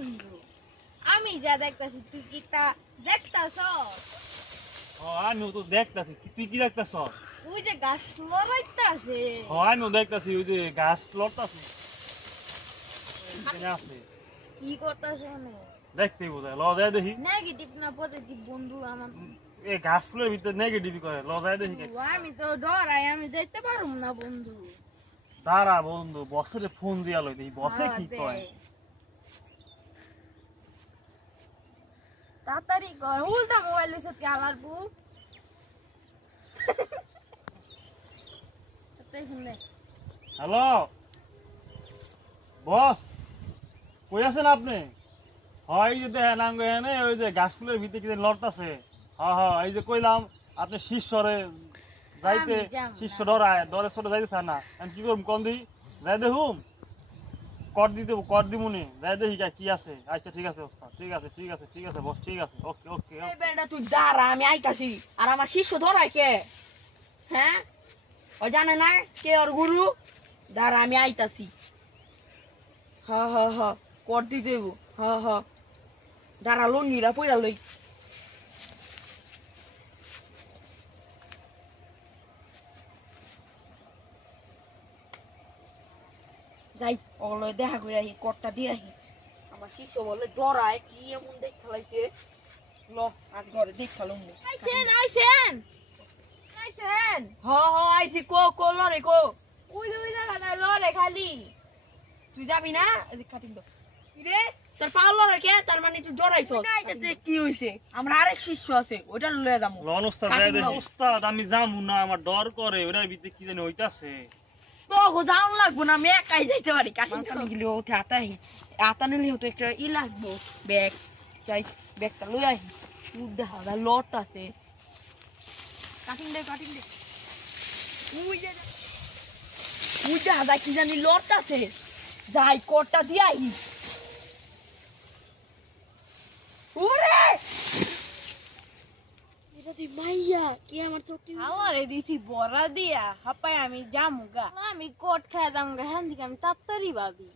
বন্ধু আমি যা দেখতাছি তুই কি তা দেখতাছ? আমিও তো দেখতাছি, তুই কি দেখতাছ? ওই যে গাছ লড়াইতাছে। আমিও দেখতাছি ওই যে গাছ লড়তাছে আছে, কি করতাছে মানে দেখতেই বোঝায়। লজায় দেখি নেগেটিভ না পজিটিভ বন্ধু আমার। এই গাছ ফুলের ভিতরে নেগেটিভ করে, লজায় দেখি। আমি তো ডরাই, আমি দেখতে পারুম না বন্ধু। দাঁড়া বন্ধু, বসের ফোন দিয়া লই দেখি বসে কি কয়। তাড়াতাড়ি কর, উল্টা মোবাইল সত্যি আলার বউ। হ্যালো বস, কই আছেন আপনি? হয় যে দেখেন আঙ্গ এনে ওই যে গাছ ফুলের ভিতরে কি লড়তাছে। হ্যাঁ এই যে কইলাম আপনি শিষ্যরে যাইতে, শিষ্য ডরায়, ডরে ছোট যাইতে চায় না। আমি কি করুম কোন দিই যাই দেখুম, কর দিমুনি যাই দেখি কি আছে। আচ্ছা ঠিক আছে ওস্তাদ, ঠিক আছে ঠিক আছে ঠিক আছে বস, ঠিক আছে, ওকে ওকে। এই বেটা তুই দাঁড়া, আমি আইতাছি। আর আমার শিষ্য ধরায় কে? হ্যাঁ, ও জানে না কে ওর গুরু? দাঁড়া, আমি আইতাছি। হ কর দি দেব। হ দাঁড়া, লঙ্গিরা পইরা লই। যাই ওগুলো দেখা করে আহি, করটা দিয়ে আহি। আমার শিষ্য বলে ডরায়, কি এমন দেখ খেলাইছে। ল আজ ঘরে দেখ খেলুম। আইছেন আইছেন আইছেন। আইছি। কো লরে কো। ওই জায়গাটা লড়ে খালি। তুই যাবি না? খাটিং তো রে তোর পাও লরে কে? তার মানে তুই ডরাইছ। কি হইছে? আমরা আরেক শিষ্য আছে, ওইটা লয়ে যাবো। লন ওস্তাদ যাই দেখি। ওস্তাদ আমি যামু না, আমার ডর করে, ওটার ভিতরে কি জানি হইতাছে। তো যাওন লাগবো না, আমি একাই যাইতে পারি। কাটিং গেলে ওঠে আতা নিলে হতো একটা লাগবো ব্যাগ। যাই ব্যাগটা লই আহি। দেখা লট আছে। কাটিং দে উই দেখা কি জানি লট আছে। যাই কোটটা দিয়ে আহি। ওরে এটা দি মাইয়া কি আমার চোখটি আমারে দিছি বড়া দিয়া হাপাই আমি জামুগা। আমি কোট খেয়ে যামগা, হ্যাঁ দিকে আমি তাড়াতাড়ি ভাবি।